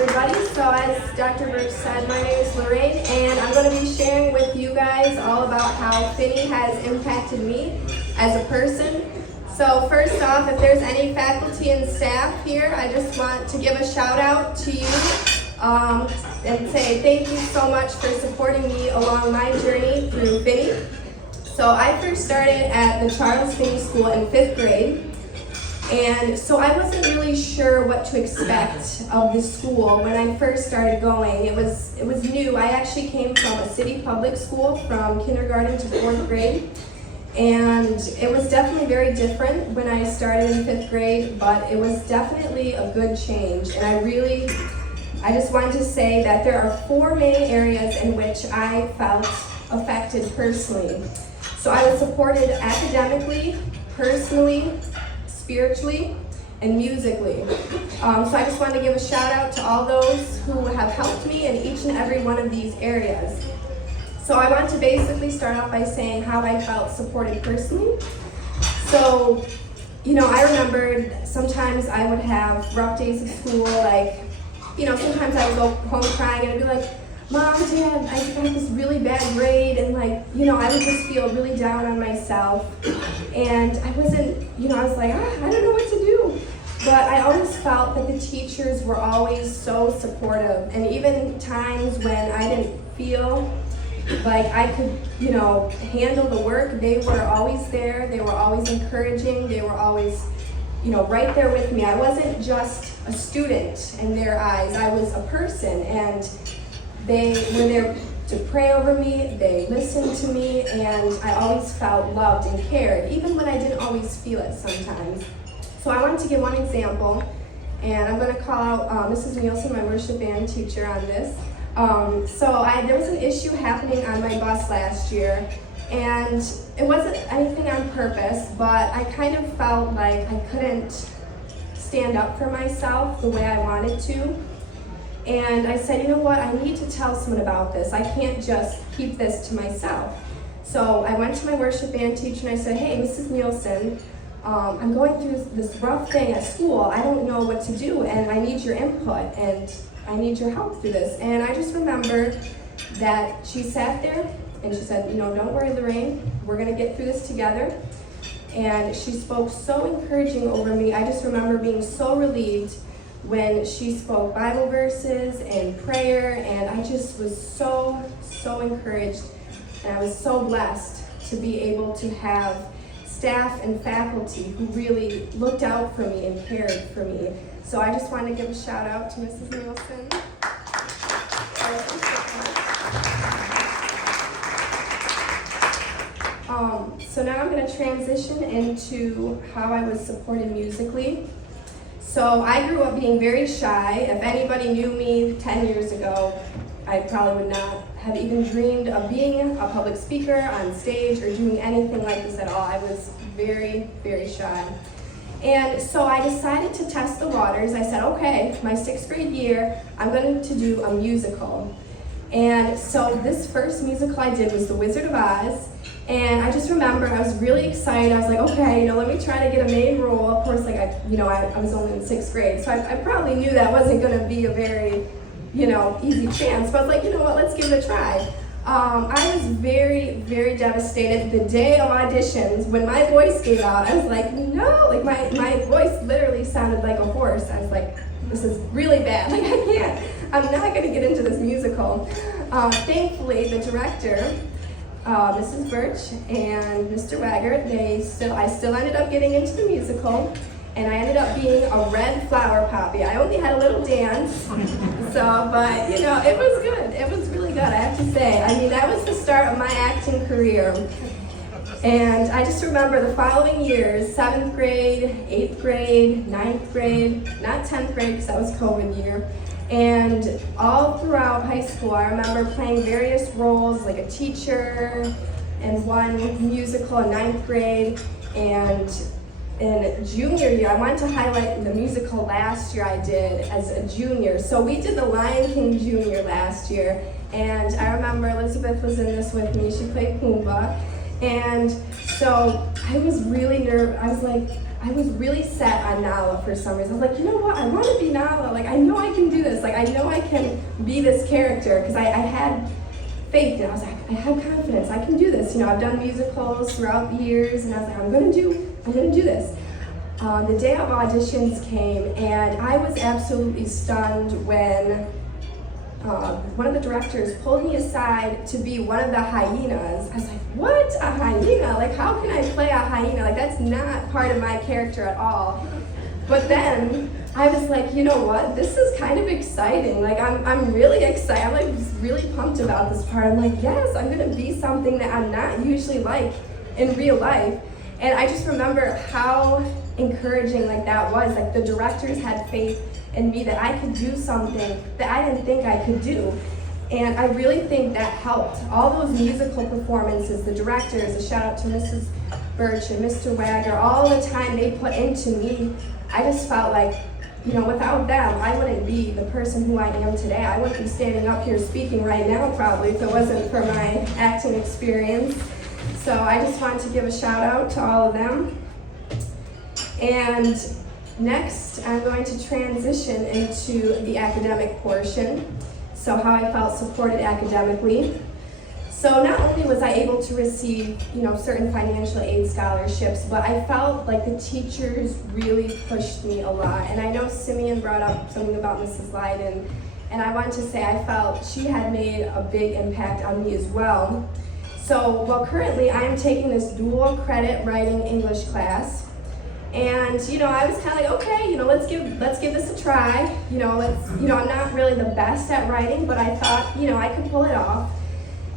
everybody. So as Dr. Birch said, my name is Lorraine, and I'm going to be sharing with you guys all about how Finney has impacted me as a person. So first off, if there's any faculty and staff here, I just want to give a shout out to you and say thank you so much for supporting me along my journey through Finney. So I first started at the Charles Finney School in 5th grade. And so I wasn't really sure what to expect of the school when I first started going. It was new. I actually came from a city public school from kindergarten to 4th grade. And it was definitely very different when I started in 5th grade, but it was definitely a good change. And I just wanted to say that there are 4 main areas in which I felt affected personally. So I was supported academically, personally, spiritually, and musically. So I just wanted to give a shout out to all those who have helped me in each and every one of these areas. So I want to basically start off by saying how I felt supported personally. So, I remembered sometimes I would have rough days of school, sometimes I would go home crying and I'd be like, Mom, Dad, I got this really bad grade, and I would just feel really down on myself. And I wasn't, I was like, I don't know what to do. But I always felt that the teachers were always so supportive. And even times when I didn't feel like I could, handle the work, they were always there. They were always encouraging. They were always, right there with me. I wasn't just a student in their eyes. I was a person, and they were there to pray over me, they listened to me, and I always felt loved and cared, even when I didn't always feel it sometimes. So I wanted to give one example, and I'm going to call out Mrs. Nielsen, my worship band teacher, on this. There was an issue happening on my bus last year, and it wasn't anything on purpose, but I kind of felt like I couldn't stand up for myself the way I wanted to. And I said, you know what, I need to tell someone about this. I can't just keep this to myself. So I went to my worship band teacher and I said, hey, Mrs. Nielsen, I'm going through this rough thing at school. I don't know what to do, and I need your input, and I need your help through this. And I just remember that she sat there and she said, don't worry, Lorraine, we're gonna get through this together. And she spoke so encouraging over me. I just remember being so relieved when she spoke Bible verses and prayer, and I just was so encouraged, and I was so blessed to be able to have staff and faculty who really looked out for me and cared for me. So I just wanted to give a shout out to Mrs. Nielsen. So now I'm going to transition into how I was supported musically. So I grew up being very shy. If anybody knew me 10 years ago, I probably would not have even dreamed of being a public speaker on stage or doing anything like this at all. I was very, very shy. And so I decided to test the waters. I said, okay, my 6th grade year, I'm going to do a musical. And so this first musical I did was The Wizard of Oz. And I just remember I was really excited. I was like, okay, let me try to get a main role. Of course, I was only in 6th grade, so I probably knew that wasn't going to be a very, easy chance. But I was like, you know what, let's give it a try. I was very, very devastated the day of auditions. When my voice gave out, I was like, no, my voice literally sounded like a horse. I was like, this is really bad. I'm not going to get into this musical. Thankfully, the director, Mrs. Birch and Mr. Waggart, I still ended up getting into the musical, and I ended up being a red flower poppy. I only had a little dance, but it was good. It was really good, I have to say. That was the start of my acting career. And I just remember the following years, 7th grade, 8th grade, 9th grade, not 10th grade because that was COVID year, and all throughout high school, I remember playing various roles, like a teacher and one musical in 9th grade. And in junior year, I wanted to highlight the musical last year I did as a junior. So we did The Lion King Junior last year, and I remember Elizabeth was in this with me. She played Pumbaa. And so I was really nervous. I was really set on Nala for some reason. I was like, you know what? I want to be Nala. I know I can do this. this. Like, I know I can be this character, because I had faith, and I was like, I have confidence, I can do this. You know, I've done musicals throughout the years, and I was like, I'm gonna do this. The day of auditions came, and I was absolutely stunned when one of the directors pulled me aside to be one of the hyenas. I was like, what? A hyena? Like, how can I play a hyena? Like, that's not part of my character at all. But then I was like, you know what? This is kind of exciting. Like, I'm really excited. I'm like really pumped about this part. I'm like, yes, I'm gonna be something that I'm not usually like in real life. And I just remember how encouraging like that was. Like, the directors had faith in me that I could do something that I didn't think I could do. And I really think that helped. All those musical performances, the directors, a shout out to Mrs. Birch and Mr. Wagner, all the time they put into me, I just felt like, you know, without them, I wouldn't be the person who I am today. I wouldn't be standing up here speaking right now probably if it wasn't for my acting experience. So I just wanted to give a shout out to all of them. And next, I'm going to transition into the academic portion. So how I felt supported academically. So not only was I able to receive, you know, certain financial aid scholarships, but I felt like the teachers really pushed me a lot. And I know Simeon brought up something about Mrs. Leiden, and I want to say I felt she had made a big impact on me as well. So, well, currently I am taking this dual credit writing English class. And, you know, I was kind of like, okay, you know, let's give this a try. You know, I'm not really the best at writing, but I thought, you know, I could pull it off.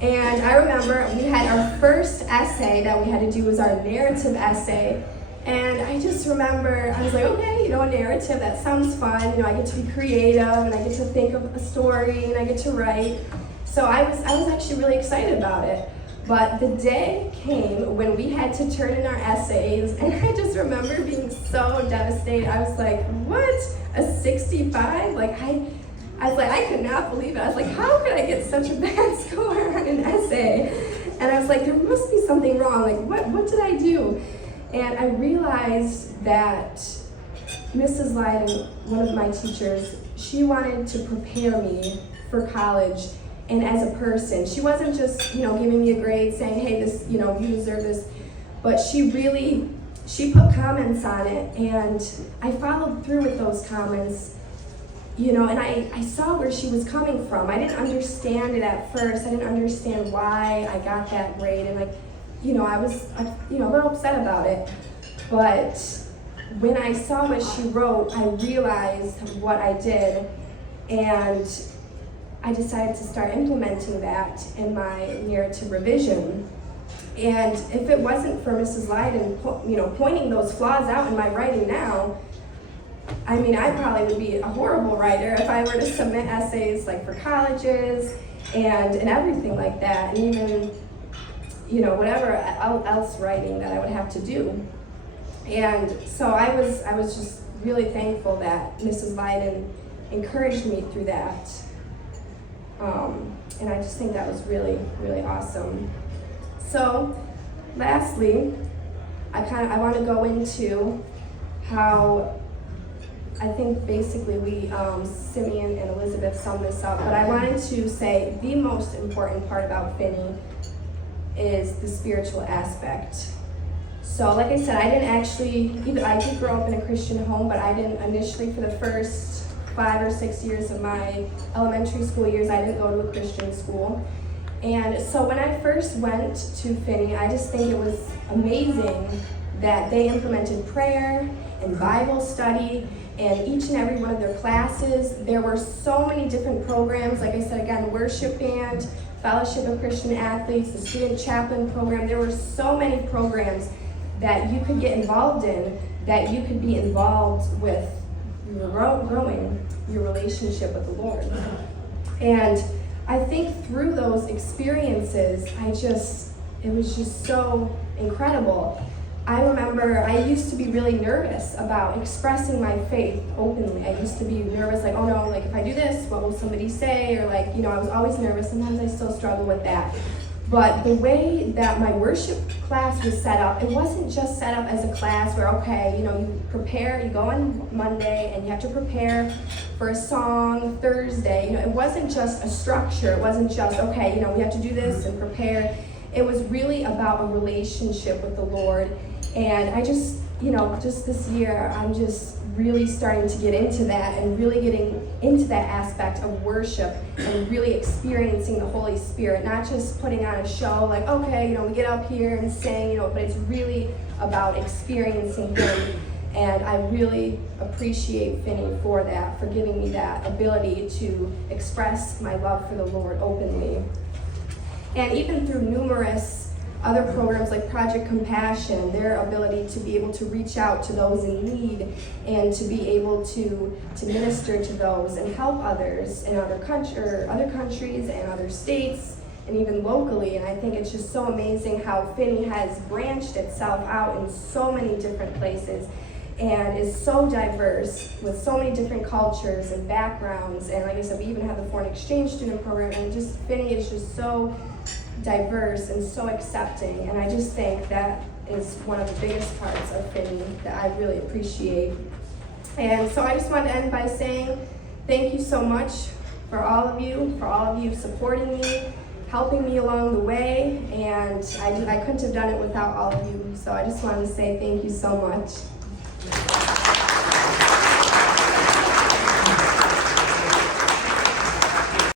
And I remember we had our first essay that we had to do was our narrative essay. And I just remember, I was like, okay, you know, a narrative, that sounds fun. You know, I get to be creative, and I get to think of a story, and I get to write. So I was actually really excited about it. But the day came when we had to turn in our essays, and I just remember being so devastated. I was like, what? A 65? Like, I was like, I could not believe it. I was like, how could I get such a bad score on an essay? And I was like, there must be something wrong. Like, what did I do? And I realized that Mrs. Leiden, one of my teachers, she wanted to prepare me for college and as a person. She wasn't just, you know, giving me a grade saying, hey, this, you know, you deserve this, but she put comments on it, and I followed through with those comments, you know, and I saw where she was coming from. I didn't understand it at first. I didn't understand why I got that grade, and like, you know, I was, you know, a little upset about it. But when I saw what she wrote, I realized what I did, and I decided to start implementing that in my narrative revision. And if it wasn't for Mrs. Leiden, you know, pointing those flaws out in my writing now, I mean, I probably would be a horrible writer if I were to submit essays like for colleges and everything like that, and even, you know, whatever else writing that I would have to do. And so I was just really thankful that Mrs. Leiden encouraged me through that. And I just think that was really, really awesome. So, lastly, I want to go into how I think basically Simeon and Elizabeth summed this up, but I wanted to say the most important part about Finney is the spiritual aspect. So, like I said, I did grow up in a Christian home, but I didn't initially, for the first 5 or 6 years of my elementary school years, I didn't go to a Christian school. And so when I first went to Finney, I just think it was amazing that they implemented prayer and Bible study, and each and every one of their classes, there were so many different programs. Like I said, again, worship band, Fellowship of Christian Athletes, the student chaplain program. There were so many programs that you could get involved in, that you could be involved with growing your relationship with the Lord. And I think through those experiences, it was just so incredible. I remember I used to be really nervous about expressing my faith openly. I used to be nervous, like, oh no, like if I do this, what will somebody say? Or like, you know, I was always nervous. Sometimes I still struggle with that. But the way that my worship class was set up, it wasn't just set up as a class where, okay, you prepare, you go on Monday and you have to prepare for a song Thursday. It wasn't just a structure. It wasn't just, okay, we have to do this and prepare. It was really about a relationship with the Lord. And I just, just this year, I'm just really starting to get into that and really getting into that aspect of worship and really experiencing the Holy Spirit, not just putting on a show like, okay, we get up here and sing, but it's really about experiencing Him. And I really appreciate Finney for that, for giving me that ability to express my love for the Lord openly. And even through numerous other programs like Project Compassion, their ability to be able to reach out to those in need and to be able to minister to those and help others in other countries and other states and even locally. And I think it's just so amazing how Finney has branched itself out in so many different places and is so diverse with so many different cultures and backgrounds. And like I said, we even have the foreign exchange student program, and just Finney is just so diverse and so accepting, and I just think that is one of the biggest parts of Finney that I really appreciate. And so I just want to end by saying thank you so much for all of you supporting me, helping me along the way, and I couldn't have done it without all of you. So I just wanted to say thank you so much.